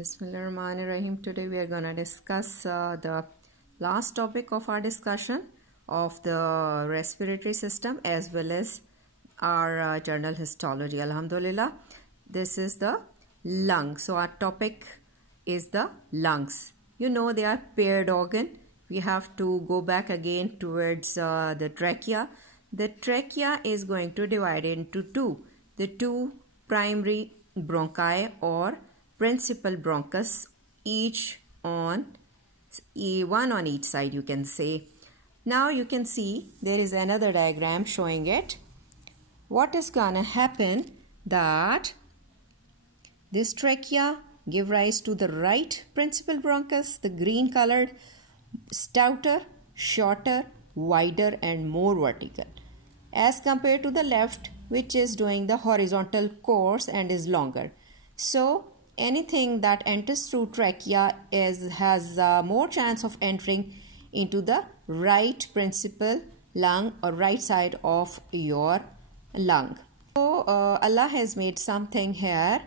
Bismillahirrahmanirrahim. Today we are going to discuss the last topic of our discussion of the respiratory system as well as our journal histology. Alhamdulillah. This is the lung. So our topic is the lungs. You know they are paired organ. We have to go back again towards the trachea. The trachea is going to divide into two. The two primary bronchi or principal bronchus, each on one on each side, you can say. Now you can see there is another diagram showing it. What is gonna happen that this trachea give rise to the right principal bronchus, the green colored, stouter, shorter, wider and more vertical, as compared to the left, which is doing the horizontal course and is longer. So anything that enters through trachea has more chance of entering into the right principal lung or right side of your lung. So Allah has made something here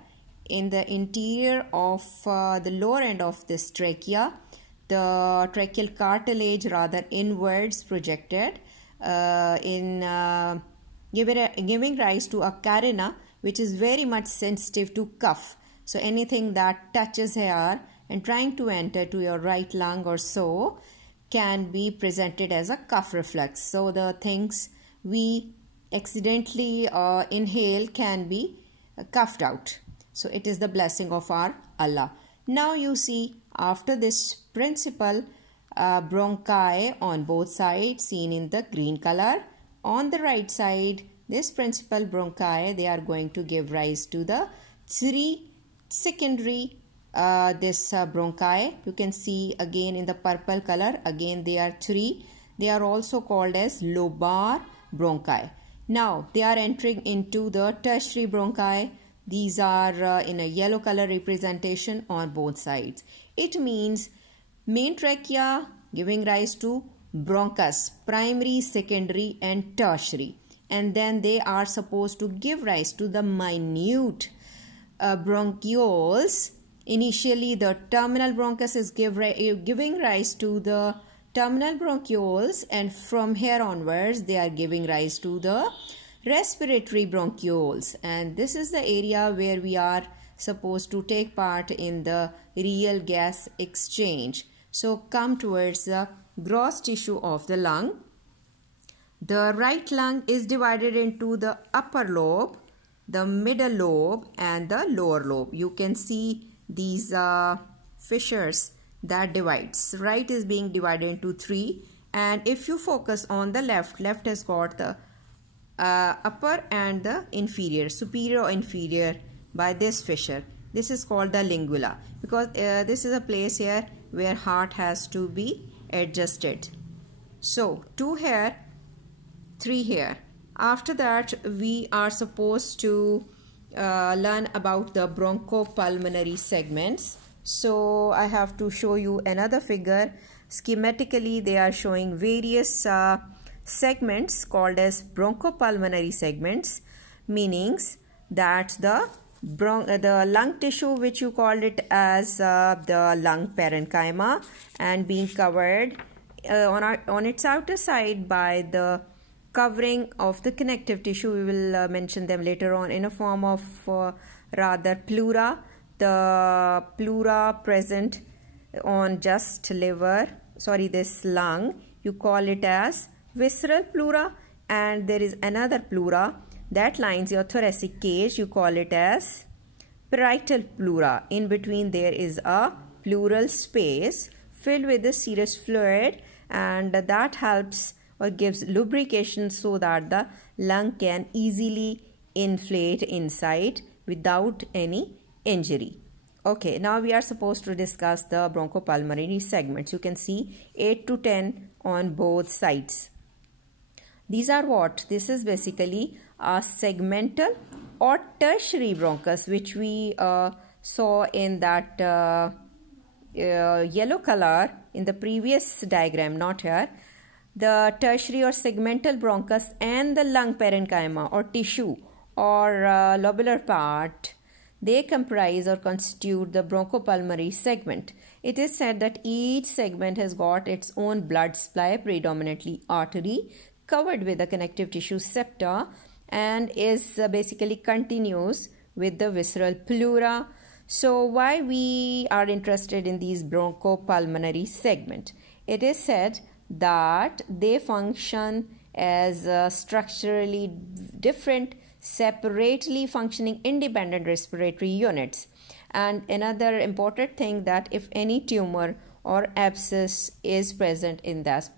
in the interior of the lower end of this trachea. The tracheal cartilage rather inwards projected giving rise to a carina, which is very much sensitive to cough. So anything that touches here and trying to enter to your right lung or so can be presented as a cough reflex. So the things we accidentally inhale can be coughed out. So it is the blessing of our Allah. Now you see after this principal bronchi on both sides seen in the green color, on the right side this principal bronchi, they are going to give rise to the three secondary bronchi. You can see again in the purple color, again they are three. They are also called as lobar bronchi. Now they are entering into the tertiary bronchi. These are in a yellow color representation on both sides. It means main trachea giving rise to bronchus, primary, secondary and tertiary, and then they are supposed to give rise to the minute bronchioles. Initially the terminal bronchus is giving rise to the terminal bronchioles, and from here onwards they are giving rise to the respiratory bronchioles, and this is the area where we are supposed to take part in the real gas exchange. So come towards the gross tissue of the lung. The right lung is divided into the upper lobe, the middle lobe and the lower lobe. You can see these fissures that divides. Right is being divided into three, and if you focus on the left has got the upper and the inferior, superior or inferior by this fissure. This is called the lingula, because this is a place here where heart has to be adjusted. So 2 here, 3 here. After that we are supposed to learn about the bronchopulmonary segments. So I have to show you another figure. Schematically they are showing various segments called as bronchopulmonary segments, meanings that the lung tissue, which you called it as the lung parenchyma, and being covered on its outer side by the covering of the connective tissue. We will mention them later on in a form of rather pleura. The pleura present on just this lung, you call it as visceral pleura, and there is another pleura that lines your thoracic cage. You call it as parietal pleura. In between there is a pleural space filled with the serous fluid, and that helps or gives lubrication so that the lung can easily inflate inside without any injury. Okay, now we are supposed to discuss the bronchopulmonary segments. You can see 8 to 10 on both sides. These are what? This is basically a segmental or tertiary bronchus, which we saw in that yellow color in the previous diagram, not here. The tertiary or segmental bronchus and the lung parenchyma or tissue or lobular part, They comprise or constitute the bronchopulmonary segment. It is said that each segment has got its own blood supply, predominantly artery, covered with a connective tissue septa, and is basically continuous with the visceral pleura. So why we are interested in these bronchopulmonary segment? It is said that they function as structurally different, separately functioning independent respiratory units. And another important thing, that if any tumor or abscess is present in that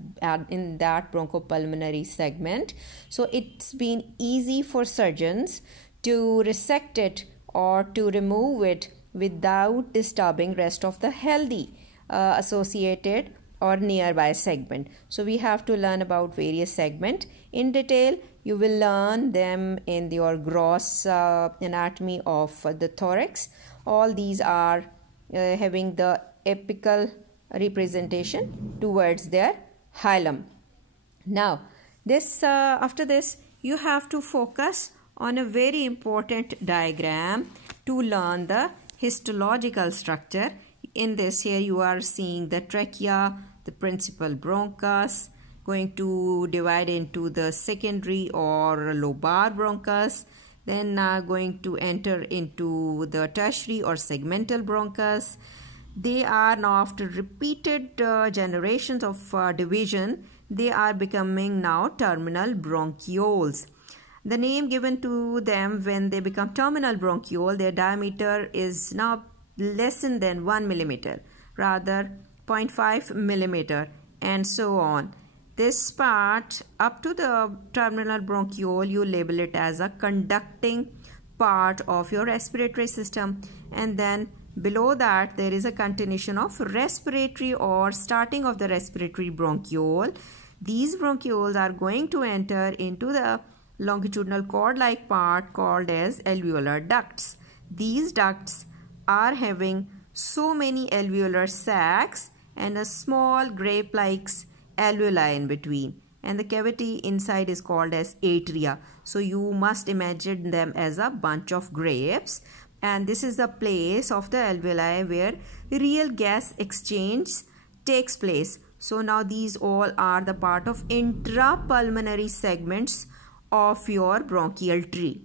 bronchopulmonary segment, so it's been easy for surgeons to resect it or to remove it without disturbing rest of the healthy associated or nearby segment. So we have to learn about various segment in detail. You will learn them in your gross anatomy of the thorax. All these are having the apical representation towards their hilum. Now, this after this, you have to focus on a very important diagram to learn the histological structure. In this, here you are seeing the trachea, the principal bronchus, going to divide into the secondary or lobar bronchus, then going to enter into the tertiary or segmental bronchus. They are now, after repeated generations of division, they are becoming now terminal bronchioles. The name given to them when they become terminal bronchiole, their diameter is now less than 1 millimeter, rather 0.5 millimeter, and so on. This part up to the terminal bronchiole, you label it as a conducting part of your respiratory system, and then below that there is a continuation of respiratory or starting of the respiratory bronchiole. These bronchioles are going to enter into the longitudinal cord-like part called as alveolar ducts. These ducts are having so many alveolar sacs and a small grape-like alveoli in between, and the cavity inside is called as atria. So you must imagine them as a bunch of grapes, and this is the place of the alveoli where real gas exchange takes place. So now these all are the part of intrapulmonary segments of your bronchial tree.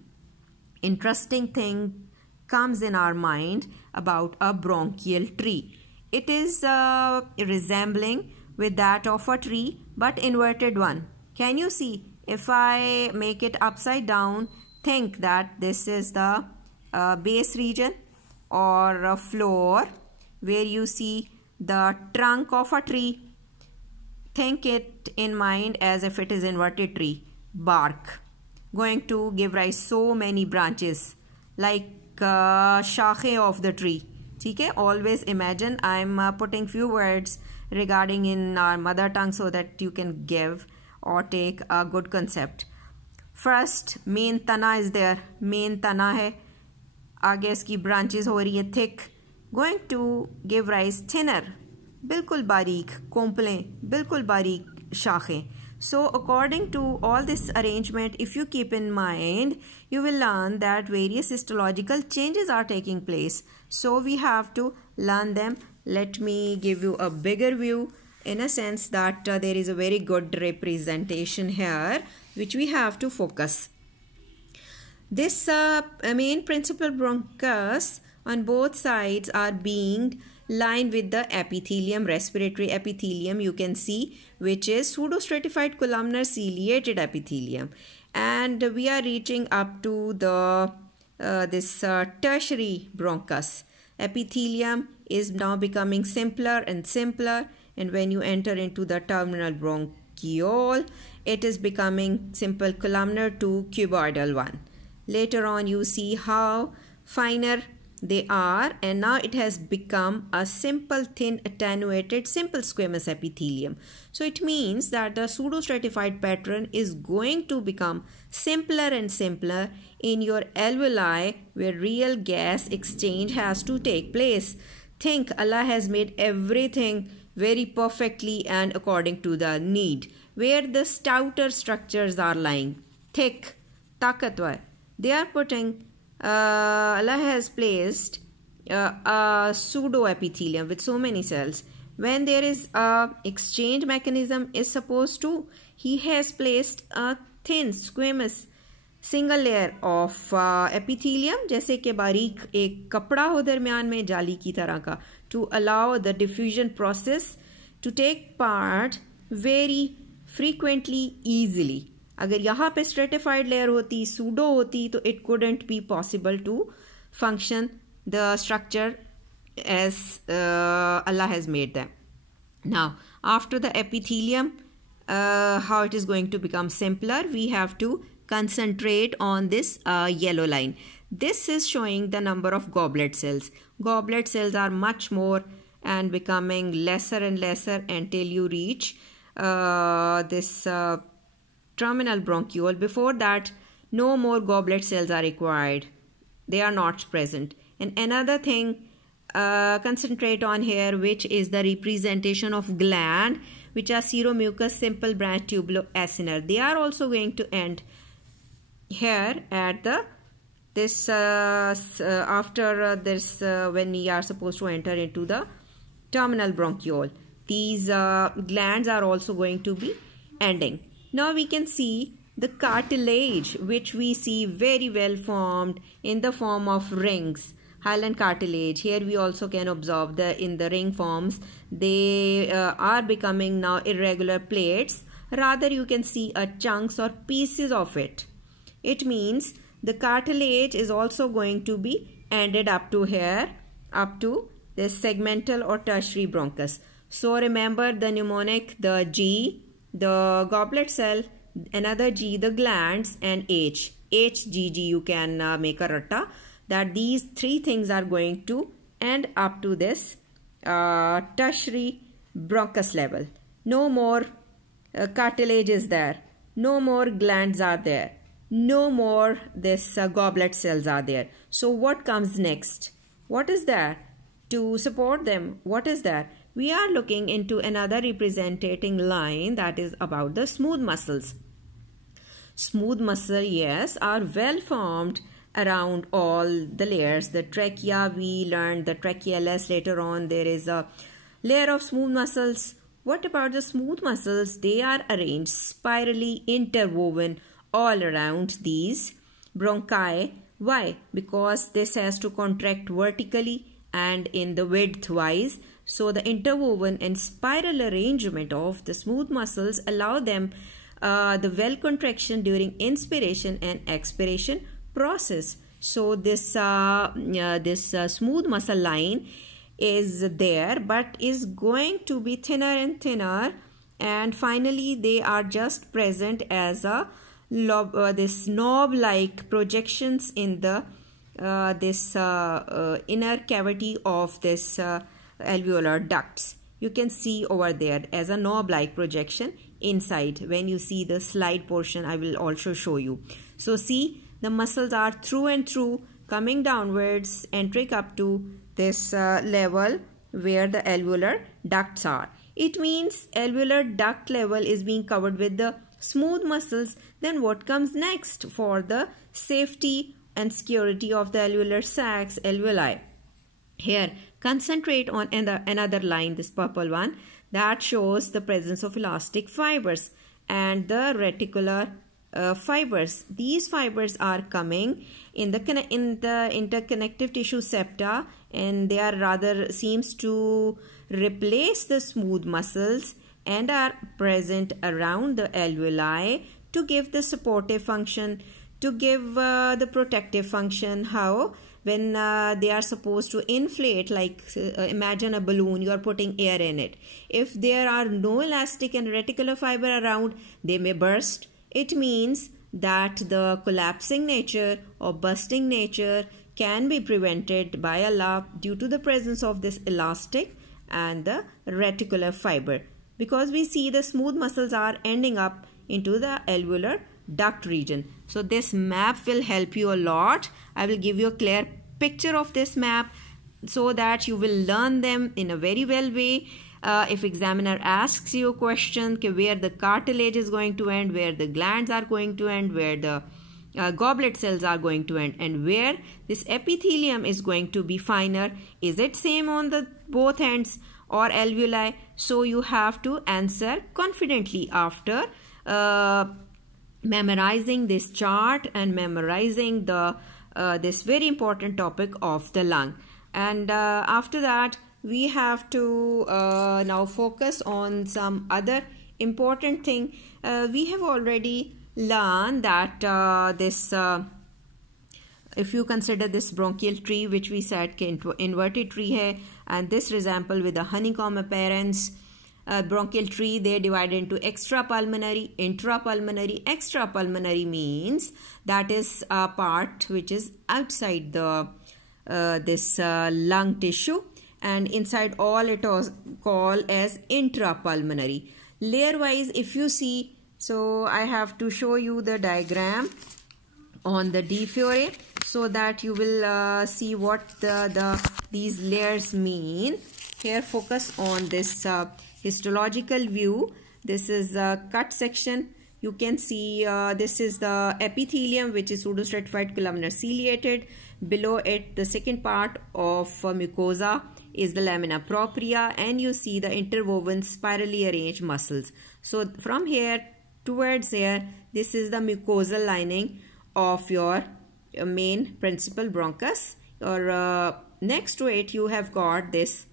Interesting thing comes in our mind about a bronchial tree. It is resembling with that of a tree, but inverted one. Can you see? If I make it upside down, think that this is the base region or a floor where you see the trunk of a tree. Think it in mind as if it is inverted tree. Bark going to give rise so many branches like shakhe of the tree. Okay, always imagine. I'm putting few words regarding in our mother tongue so that you can give or take a good concept. First, main तना is there. Main तना है, आगे इसकी branches हो रही है thick, going to give rise thinner, बिल्कुल बारीक कोंपलें, बिल्कुल बारीक शाखें. So according to all this arrangement, if you keep in mind, you will learn that various histological changes are taking place. So we have to learn them. Let me give you a bigger view in a sense that there is a very good representation here which we have to focus. This main principal bronchus on both sides are being lined with the epithelium, respiratory epithelium, you can see, which is pseudostratified columnar ciliated epithelium, and we are reaching up to the this tertiary bronchus. Epithelium is now becoming simpler and simpler, and when you enter into the terminal bronchiole, it is becoming simple columnar to cuboidal one. Later on you see how finer they are, and now it has become a simple thin attenuated simple squamous epithelium. So it means that the pseudostratified pattern is going to become simpler and simpler in your alveoli where real gas exchange has to take place. Think Allah has made everything very perfectly and according to the need. Where the stouter structures are lying, thick, takatwar, they are putting Allah has placed a pseudo epithelium with so many cells. When there is a exchange mechanism is supposed to, he has placed a thin squamous single layer of epithelium, जैसे कि बारीक एक कपड़ा हो दरमियान में जाली की तरह का, to allow the diffusion process to take part very frequently easily. अगर यहाँ पे स्ट्रेटिफाइड लेयर होती, सूडो होती, तो it couldn't be possible to function the structure as Allah has made them. Now, after the epithelium, how it is going to become simpler, we have to concentrate on this yellow line. This is showing the number of goblet cells. Goblet cells are much more and becoming lesser and lesser until you reach this terminal bronchiole. Before that, no more goblet cells are required. They are not present. And another thing, concentrate on here, which is the representation of gland, which are seromucous simple branch tubuloacinar. They are also going to end here at the this after this when we are supposed to enter into the terminal bronchiole. These glands are also going to be ending. Now we can see the cartilage, which we see very well formed in the form of rings. Hyaline cartilage. Here we also can observe in the ring forms, they are becoming now irregular plates. Rather, you can see chunks or pieces of it. It means the cartilage is also going to be ended up to here, up to this segmental or tertiary bronchus. So remember the mnemonic, the G, the goblet cell, another G, the glands, and H. HGG, you can make a ratta, that these three things are going to end up to this tertiary bronchus level. No more cartilage is there. No more glands are there. No more this goblet cells are there. So what comes next? What is there to support them? What is there? We are looking into another representing line, that is about the smooth muscles. Smooth muscle, yes, are well formed around all the layers. The trachea, we learned the trachealis. Later on there is a layer of smooth muscles. What about the smooth muscles? They are arranged spirally interwoven all around these bronchi. Why? Because this has to contract vertically and in the width wise. So the interwoven and spiral arrangement of the smooth muscles allow them the well contraction during inspiration and expiration process. So this smooth muscle line is there, but is going to be thinner and thinner, and finally they are just present as a this knob-like projections in the inner cavity of this alveolar ducts. You can see over there as a knob-like projection inside. When you see the slide portion, I will also show you. So see, the muscles are through and through coming downwards, entering up to this level where the alveolar ducts are. It means alveolar duct level is being covered with the smooth muscles. Then what comes next for the safety and security of the alveolar sacs, alveoli? Here, concentrate on another line, this purple one, that shows the presence of elastic fibers and the reticular fibers. These fibers are coming in the interconnective tissue septa, and they are rather seems to replace the smooth muscles and are present around the alveoli to give the supportive function, to give the protective function. How? When they are supposed to inflate, like imagine a balloon, you are putting air in it. If there are no elastic and reticular fiber around, they may burst. It means that the collapsing nature or bursting nature can be prevented by Allah due to the presence of this elastic and the reticular fiber, because we see the smooth muscles are ending up into the alveolar duct region. So this map will help you a lot. I will give you a clear picture of this map so that you will learn them in a very well way. If examiner asks you a question where the cartilage is going to end, where the glands are going to end, where the goblet cells are going to end, and where this epithelium is going to be finer. Is it same on the both ends or alveoli? So you have to answer confidently after memorizing this chart and memorizing the this very important topic of the lung. And after that we have to now focus on some other important thing. We have already learned that if you consider this bronchial tree, which we said inverted tree hai, and this resemble with a honeycomb appearance. Bronchial tree, they divide into extrapulmonary, intrapulmonary. Extrapulmonary means that is a part which is outside the lung tissue, and inside all it was called as intrapulmonary. Layer wise, if you see, so I have to show you the diagram on the D Fiore so that you will see what these layers mean. Here focus on this histological view. This is a cut section. You can see this is the epithelium, which is pseudostratified columnar ciliated. Below it, the second part of mucosa is the lamina propria, and you see the interwoven spirally arranged muscles. So from here towards here, this is the mucosal lining of your main principal bronchus. Or next to it, you have got this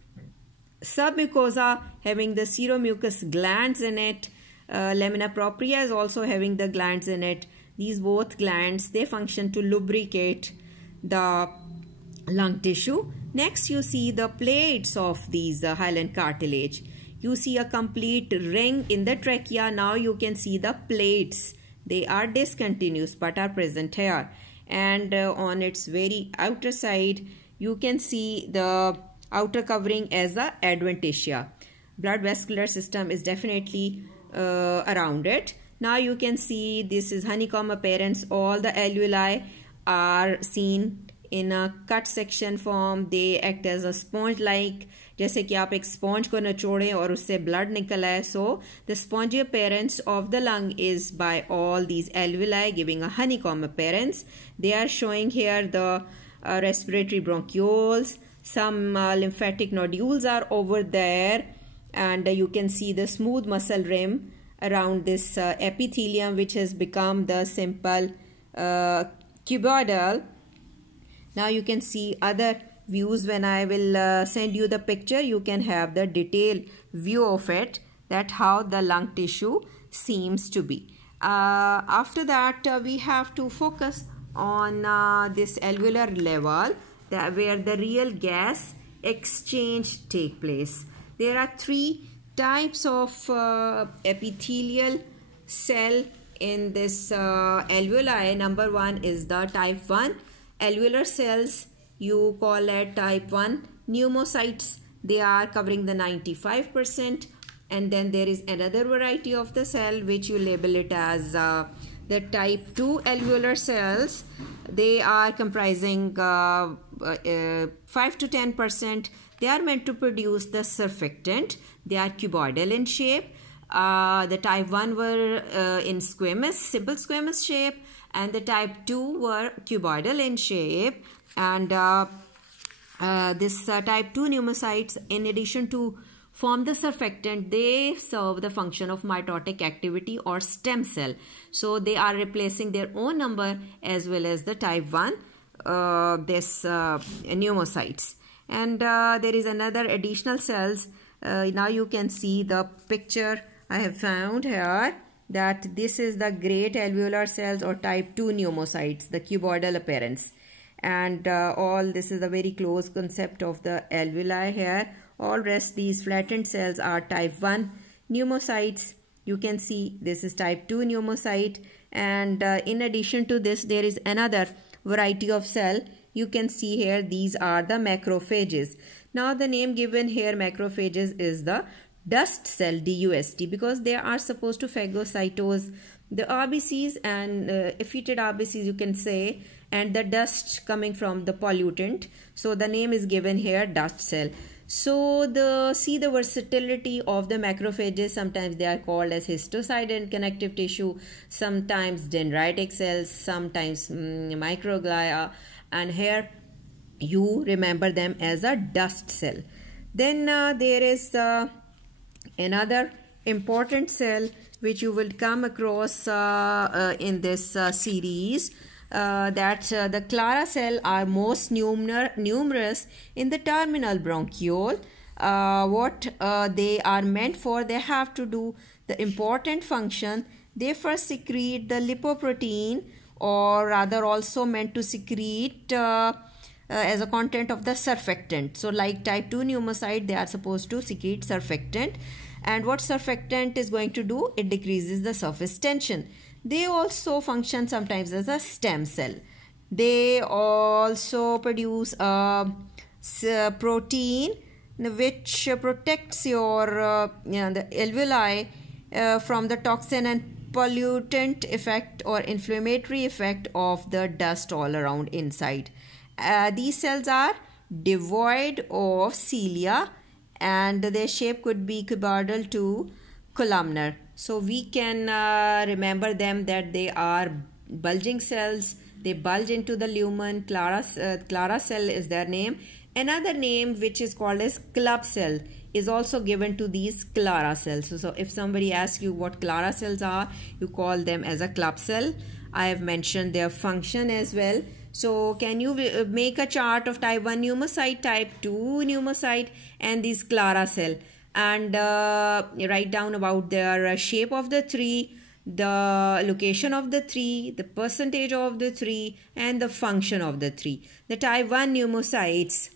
submucosa having the seromucous glands in it. Lamina propria is also having the glands in it. These both glands, they function to lubricate the lung tissue. Next, you see the plates of these hyaline cartilage. You see a complete ring in the trachea. Now you can see the plates. They are discontinuous but are present here. And on its very outer side, you can see the outer covering as the adventitia. Blood vascular system is definitely around it. Now you can see this is honeycomb appearance. All the alveoli are seen in a cut section form. They act as a sponge like, जैसे कि आप एक sponge को नचोड़ें और उससे blood निकल आए. So the spongy appearance of the lung is by all these alveoli giving a honeycomb appearance. They are showing here the respiratory bronchioles. Some lymphatic nodules are over there, and you can see the smooth muscle rim around this epithelium, which has become the simple cuboidal. Now you can see other views. When I will send you the picture, you can have the detailed view of it, that how the lung tissue seems to be. After that, we have to focus on this alveolar level, where the real gas exchange take place. There are three types of epithelial cell in this alveoli. Number one is the type 1 alveolar cells. You call it type 1 pneumocytes. They are covering the 95%. And then there is another variety of the cell which you label it as the type 2 alveolar cells. They are comprising 5 to 10%. They are meant to produce the surfactant. They are cuboidal in shape. The type 1 were in squamous, simple squamous shape, and the type 2 were cuboidal in shape. And this type 2 pneumocytes, in addition to form the surfactant, they serve the function of mitotic activity or stem cell. So they are replacing their own number as well as the type 1 pneumocytes. And there is another additional cells. Now you can see the picture I have found here, that this is the great alveolar cells or type 2 pneumocytes, the cuboidal appearance. And all this is a very close concept of the alveoli here. All rest these flattened cells are type 1 pneumocytes. You can see this is type 2 pneumocyte, and in addition to this there is another variety of cell. You can see here these are the macrophages. Now the name given here macrophages is the dust cell, DUST, because they are supposed to phagocytose the RBCs and effeated RBCs, you can say, and the dust coming from the pollutant. So the name is given here dust cell. So see the versatility of the macrophages. Sometimes they are called as histoside and connective tissue, sometimes dendritic cells, sometimes microglia, and here you remember them as a dust cell. Then there is another important cell which you will come across in this series, that the Clara cell are most numerous in the terminal bronchiole. What they are meant for, they have to do the important function. They first secrete the lipoprotein, or rather also meant to secrete as a content of the surfactant. So like type 2 pneumocyte, they are supposed to secrete surfactant. And what surfactant is going to do? It decreases the surface tension. They also function sometimes as a stem cell. They also produce a protein which protects your the alveoli from the toxin and pollutant effect or inflammatory effect of the dust all around inside. These cells are devoid of cilia, and their shape could be cuboidal to columnar. So we can remember them that they are bulging cells. They bulge into the lumen. Clara cell is their name. Another name which is called as club cell is also given to these Clara cells. So if somebody asks you what Clara cells are, you call them as a club cell. I have mentioned their function as well. So can you make a chart of type 1 pneumocyte, type 2 pneumocyte, and these Clara cell, and write down about their shape of the tree, the location of the tree, the percentage of the tree, and the function of the tree. The type 1 pneumocytes,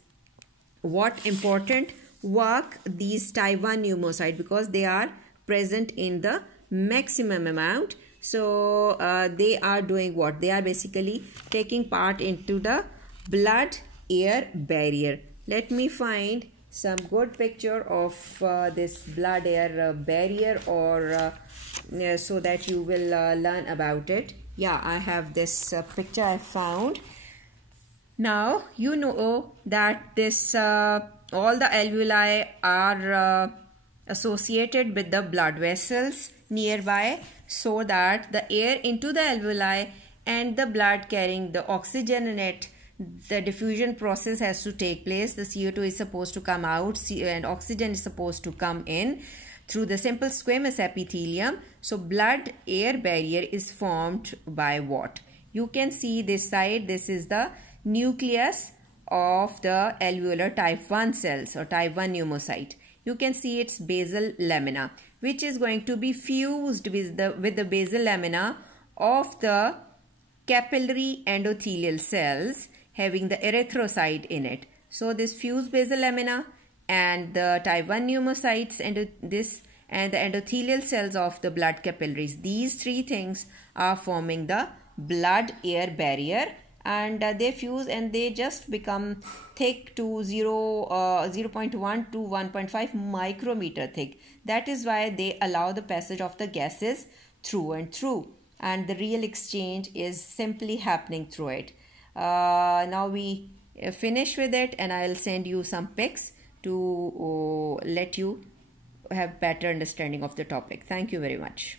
what important work these type 1 pneumocyte, because they are present in the maximum amount. So they are doing what? They are basically taking part into the blood-air barrier. Let me find some good picture of this blood-air barrier, or so that you will learn about it. Yeah, I have this picture I found. Now you know that this all the alveoli are associated with the blood vessels nearby, so that the air into the alveoli and the blood carrying the oxygen in it, the diffusion process has to take place. The CO2 is supposed to come out and oxygen is supposed to come in through the simple squamous epithelium. So blood-air barrier is formed by what? You can see this side. This is the nucleus of the alveolar type 1 cells or type 1 pneumocyte. You can see its basal lamina, which is going to be fused with the basal lamina of the capillary endothelial cells having the erythrocyte in it. So this fused basal lamina and the type 1 pneumocytes and the endothelial cells of the blood capillaries, these three things are forming the blood-air barrier, and they fuse and they just become thick to 0.1 to 1.5 micrometer thick. That is why they allow the passage of the gases through and through, and the real exchange is simply happening through it. Now we finish with it, and I'll send you some pics to let you have better understanding of the topic. Thank you very much.